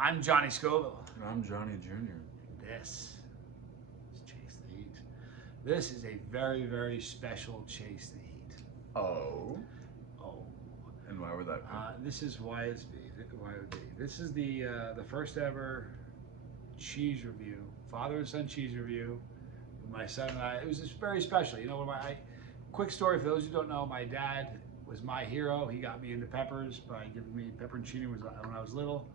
I'm Johnny Scoville. And I'm Johnny Jr. This is Chase the Heat. This is a very, very special Chase the Heat. Oh. Oh. And why would that be? This is why it's be. Why it would be. This is the first ever cheese review, father and son cheese review. With my son and I. It was just very special. You know, quick story for those who don't know. My dad was my hero. He got me into peppers by giving me pepperoncini when I was little.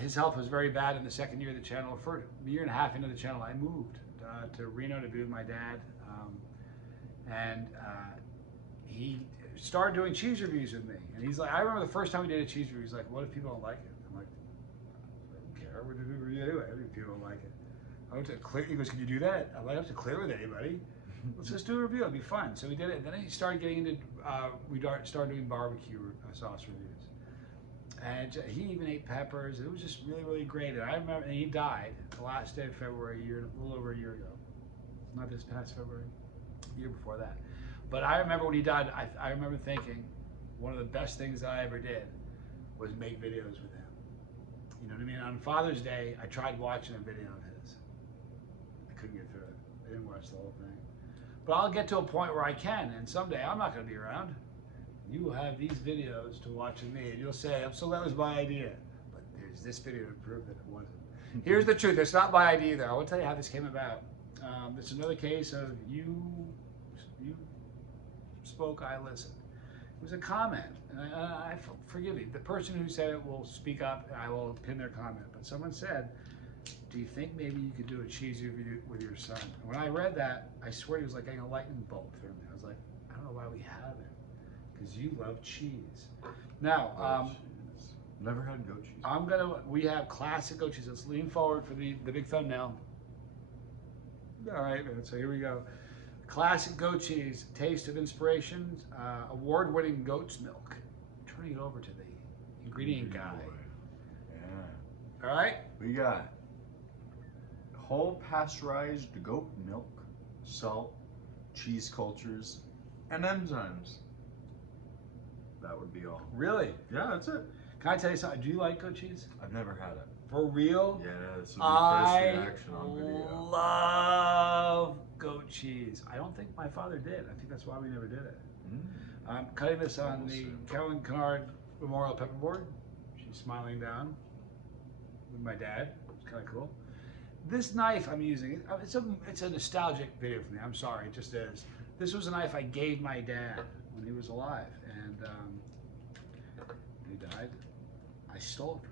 His health was very bad in the second year of the channel. For a year and a half into the channel, I moved to Reno to be with my dad. He started doing cheese reviews with me. And he's like, I remember the first time we did a cheese review, he's like, what if people don't like it? I'm like, I don't care. We're doing a review anyway. I think people don't like it. I went to clear. He goes, can you do that? I'm like, I don't have to clear with anybody. Let's just do a review. It'll be fun. So we did it. And then he started getting into, we started doing barbecue sauce reviews. And he even ate peppers. It was just really, really great. And I remember, and he died the last day of February, a little over a year ago. Not this past February, the year before that. But I remember when he died, I remember thinking one of the best things I ever did was make videos with him. You know what I mean? On Father's Day, I tried watching a video of his. I couldn't get through it. I didn't watch the whole thing. But I'll get to a point where I can, and someday I'm not going to be around. You will have these videos to watch with me, and you'll say, so that was my idea. But there's this video to prove that it wasn't. Here's the truth. It's not my idea, though. I will tell you how this came about. It's another case of you spoke, I listened. It was a comment, and I forgive me. The person who said it will speak up, and I will pin their comment. But someone said, do you think maybe you could do a cheese review with your son? And when I read that, I swear he was like getting a lightning bolt through me. I was like, I don't know why we haven't. Because you love cheese. Now, never had goat cheese. We have classic goat cheese. Let's lean forward for the big thumbnail. All right, man, so here we go. Classic goat cheese, taste of inspiration, award-winning goat's milk. Turning it over to the ingredient guy. Yeah. All right? We got whole pasteurized goat milk, salt, cheese cultures, and enzymes. That would be all. Really? Yeah, that's it. Can I tell you something? Do you like goat cheese? I've never had it. For real? Yeah, this will be first reaction on I video. love goat cheese. I don't think my father did. I think that's why we never did it. I'm cutting this on the Carolyn Kennard Memorial Pepperboard. She's smiling down with my dad. It's kind of cool. This knife I'm using, it's a nostalgic video for me. I'm sorry, it just is. This was a knife I gave my dad when he was alive, and when he died, I stole it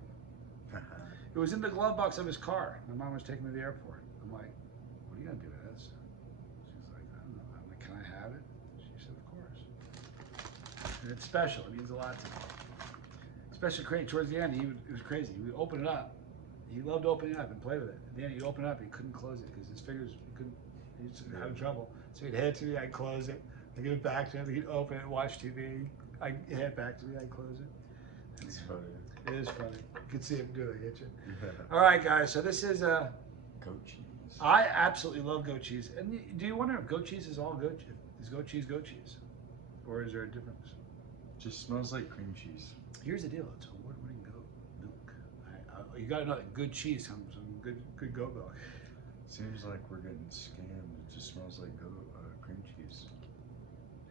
from him. It was in the glove box of his car. My mom was taking me to the airport. I'm like, what are you gonna do with this? She's like, I don't know. I'm like, can I have it? She said, of course. And it's special. It means a lot to me. Especially towards the end, it was crazy. He would open it up. He loved opening it up and play with it. At the end, he'd open it up. He couldn't close it because his fingers he's having trouble. So he'd hand it to me. I'd close it. I'd give it back to him. He'd open it, watch TV. I'd hand it back to me. I'd close it. It's funny. It is funny. You can see him do it, can't you? Yeah. All right, guys. So this is Goat cheese. I absolutely love goat cheese. And do you wonder if goat cheese is all goat cheese? Is goat cheese? Or is there a difference? Just smells like cream cheese. Here's the deal. It's award-winning goat milk. You got to know that good cheese comes from good goat milk. Seems like we're getting scammed. It just smells like cream cheese.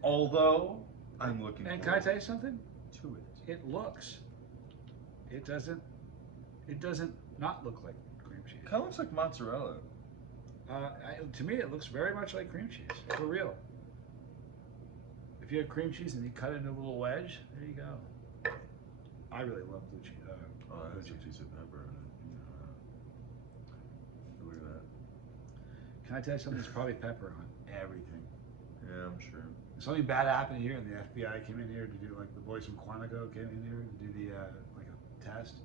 Although I'm looking. And can I tell you something? To it. It looks. It doesn't not look like cream cheese. Kind of looks like mozzarella. To me, it looks very much like cream cheese, for real. If you have cream cheese and you cut it into a little wedge, there you go. I really love blue cheese. That's a piece of pepper in it. Look at that. Can I tell you something? There's probably pepper on everything. Yeah, I'm sure. Something bad happened here, and the FBI came in here to do, like, the boys from Quantico came in here to do the like a test.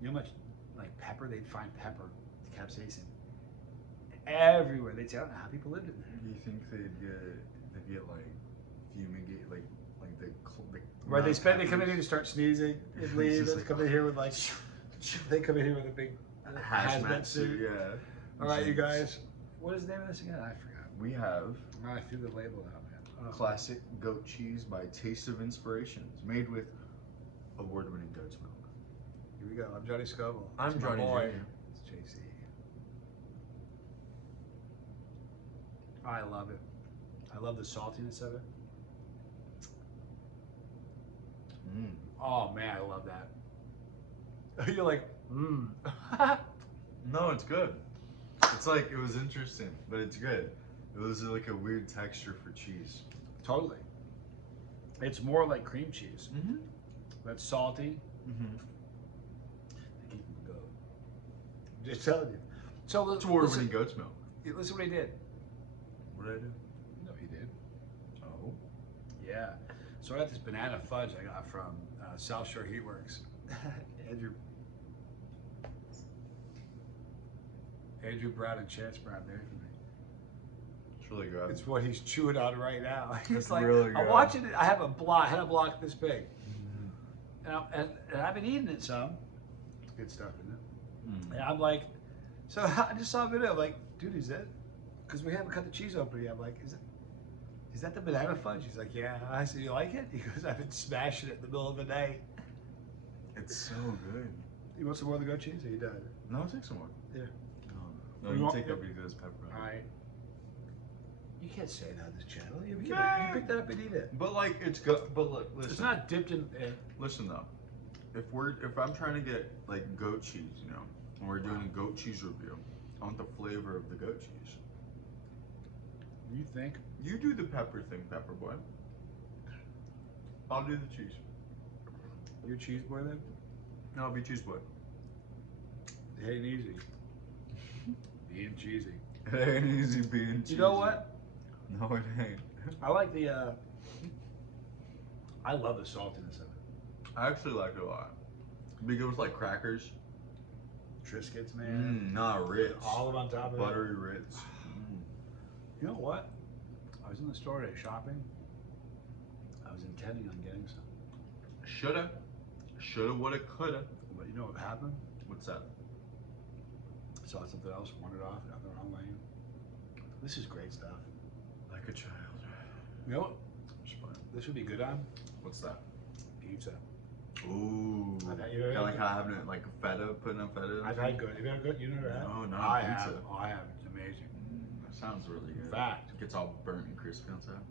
You know how much like pepper they'd find pepper, capsaicin everywhere. They'd say, I don't know how people lived in there. Do you think they'd get like fumigate like the Right, they come in here to start sneezing and leave. They come in here with like they come in here with a big hazmat suit. Yeah. All right, you guys. What is the name of this again? I forgot. We have I threw the label out, man. classic goat cheese by Taste of Inspirations, made with award-winning goat's milk. Here we go. I'm Johnny Scoville. I'm It's my Johnny boy. Jr. It's JC. I love it. I love the saltiness of it. Mm. Oh man, I love that. You're like, No, it's good. It's like, it was interesting, but it's good. It was like a weird texture for cheese. Totally. It's more like cream cheese. Mm-hmm. That's salty. Mm-hmm. Go. Just telling you. So It's more than goat's milk. listen what he did. What did I do? No, he did. Oh. Yeah. So I got this banana fudge I got from South Shore Heatworks. Andrew Brown and Chance Brown made it for me. It's really good. It's what he's chewing on right now. He's It's like, really I'm good. watching it. I have a block. I had a block this big, and I've been eating it some. Good stuff, isn't it? Mm. And I'm like, so I just saw a video. I'm like, dude, is that? Because we haven't cut the cheese open yet. I'm like, is that the banana fudge? He's like, yeah. I said, you like it? He goes, I've been smashing it in the middle of the day. It's so good. You want some more of the goat cheese? Or you done? No, I'll take some more. Yeah. No, You you want- take that because pepper. All right. You can't say that on this channel. You pick that up and eat it. But like, it's good. But look, listen. It's not dipped in. Listen though, if I'm trying to get like goat cheese, you know, and we're doing a goat cheese review, I want the flavor of the goat cheese. You think? You do the pepper thing, Pepper Boy. I'll do the cheese. You're a cheese boy then? No, I'll be cheese boy. It ain't easy. Being cheesy. It ain't easy being cheesy. You know what? No, it ain't. I like the. I love the saltiness of it. I actually like it a lot. Because it's like crackers. Triscuits, man. Not Ritz. Olive on top of it. Buttery Ritz. You know what? I was in the store today shopping. I was intending on getting some. Shoulda, woulda, coulda. But you know what happened? What's that? Saw something else, wandered off, got the wrong lane. This is great stuff. Like a child. You know what? Just fine. This would be good on What's that? pizza. Ooh. I've had- you ever Kinda had like it? how having it like feta, putting a feta. I've had good. Have you had good? You never had? No, not I pizza. have. Oh, I have. It's amazing. That sounds really good. In fact, It gets all burnt and crispy on top.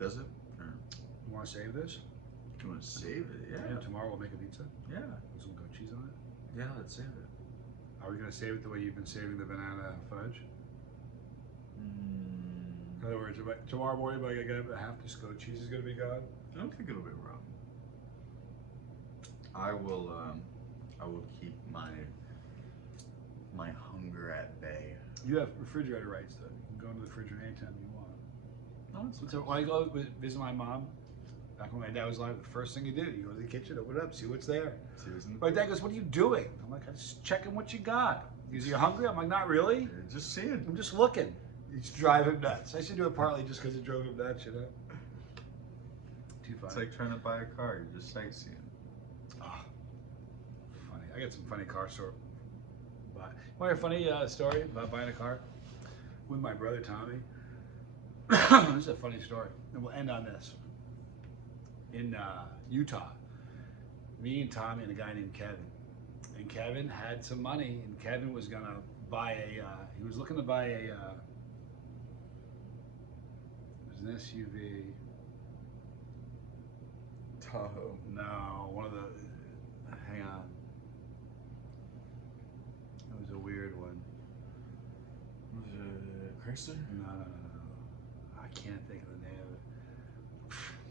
Does it? Or you want to save this? do you want to save it? Yeah. And tomorrow we'll make a pizza. Yeah. Put some goat cheese on it. Yeah, let's save it. Are we going to save it the way you've been saving the banana fudge? In other words, tomorrow morning, by half this goat cheese is going to be gone. I don't think it'll be wrong. I will keep my hunger at bay. You have refrigerator rights, though. You can go into the refrigerator anytime you want. No, it's So when I go visit my mom, back when my dad was alive, the first thing you do, you go to the kitchen, open it up, see what's there. My dad goes, "What are you doing?" I'm like, "I'm just checking what you got." He goes, "You hungry?" I'm like, "Not really. You're just seeing. I'm just looking." It's driving him nuts. I should do it partly just because it drove him nuts, you know. Too funny. It's like trying to buy a car. You're just sightseeing. Ah, funny. I got some funny car story. Want to hear a funny story about buying a car with my brother Tommy? This is a funny story, and we'll end on this. In Utah, me and Tommy and a guy named Kevin, and Kevin had some money, and Kevin was gonna buy a. He was looking to buy a. It was an SUV. Tahoe. No, one of the. Hang on. It was a weird one. Was it Chrysler? No. I can't think of the name of it.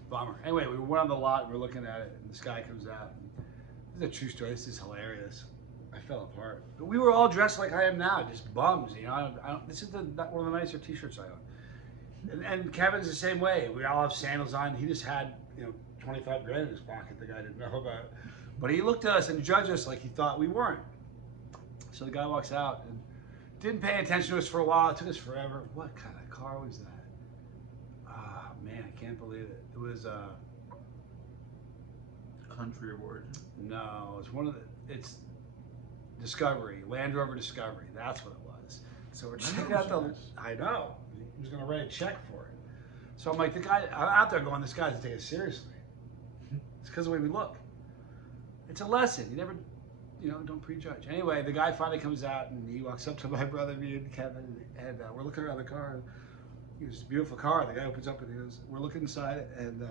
Bummer. Anyway, we went on the lot, we were looking at it, and this guy comes out. This is a true story. This is hilarious. I fell apart. But we were all dressed like I am now, just bums. You know, I don't, this is one of the nicer T-shirts I own. And Kevin's the same way. We all have sandals on. He just had 25 grand in his pocket. The guy didn't know about. But he looked at us and judged us like he thought we weren't. So the guy walks out and didn't pay attention to us for a while. It took us forever. What kind of car was that? Ah, man, I can't believe it. It was Country of origin. no, it's one of the. It's Discovery, Land Rover Discovery. That's what it was. So we're checking out the. Nice. I know. He was gonna write a check for it. So I'm like, I'm out there going, this guy doesn't take it seriously. It's because of the way we look. It's a lesson. You never, don't prejudge. Anyway, the guy finally comes out and he walks up to my brother, me and Kevin, and we're looking around the car. It was a beautiful car. The guy opens up and he goes, we're looking inside it, and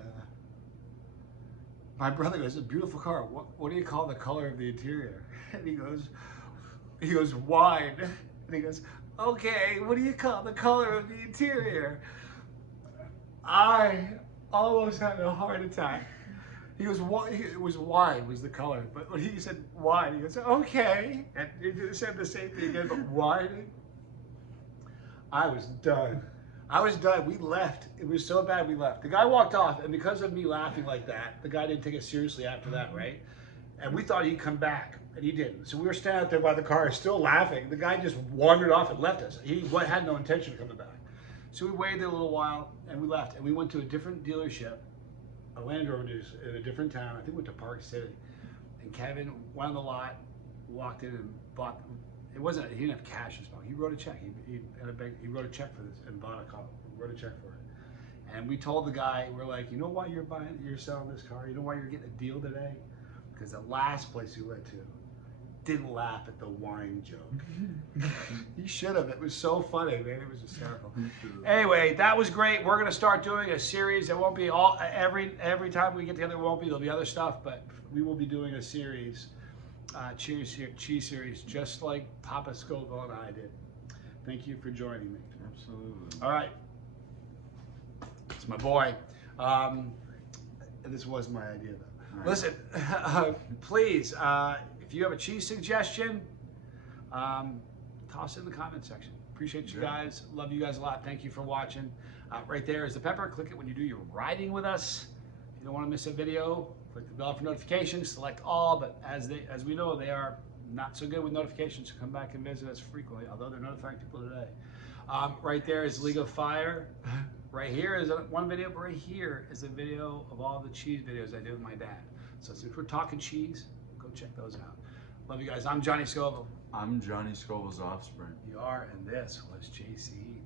my brother goes, it's a beautiful car. What do you call the color of the interior? And he goes, wine. And he goes, okay, what do you call the color of the interior? I almost had a heart attack. He goes, it was wine was the color. But when he said wine, he goes, okay. And he said the same thing again, but wine. I was done. We left. It was so bad we left. The guy walked off, and because of me laughing like that, the guy didn't take it seriously after that, right? And we thought he'd come back, and he didn't. So we were standing out there by the car, still laughing. The guy just wandered off and left us. He had no intention of coming back. So we waited a little while, and we left. And we went to a different dealership, a Land Rover in a different town. I think we went to Park City. And Kevin went on the lot, walked in and bought. It wasn't. He didn't have cash in his pocket. He wrote a check. He wrote a check for this and bought a car. Wrote a check for it. And we told the guy, we're like, you know why you're selling this car? You know why you're getting a deal today? Because the last place we went to didn't laugh at the wine joke. He should have. It was so funny, man. It was hysterical. Anyway, that was great. We're gonna start doing a series. It won't be all every time we get together. It won't be. There'll be other stuff, but we will be doing a series. Cheese series, just like Papa Scoville and I did. Thank you for joining me. Absolutely. All right. It's my boy. This was my idea, though. Right. Listen, please, if you have a cheese suggestion, toss it in the comment section. Appreciate you guys. Love you guys a lot. Thank you for watching. Right there is the pepper. Click it when you do your riding with us. If you don't want to miss a video, click the bell for notifications, select all, but as we know, they are not so good with notifications, so come back and visit us frequently, although they're notifying people today. Right there is League of Fire. Right here is one video, but right here is a video of all the cheese videos I did with my dad. So since we're talking cheese, go check those out. Love you guys. I'm Johnny Scoville. I'm Johnny Scoville's offspring. You are, and this was JC.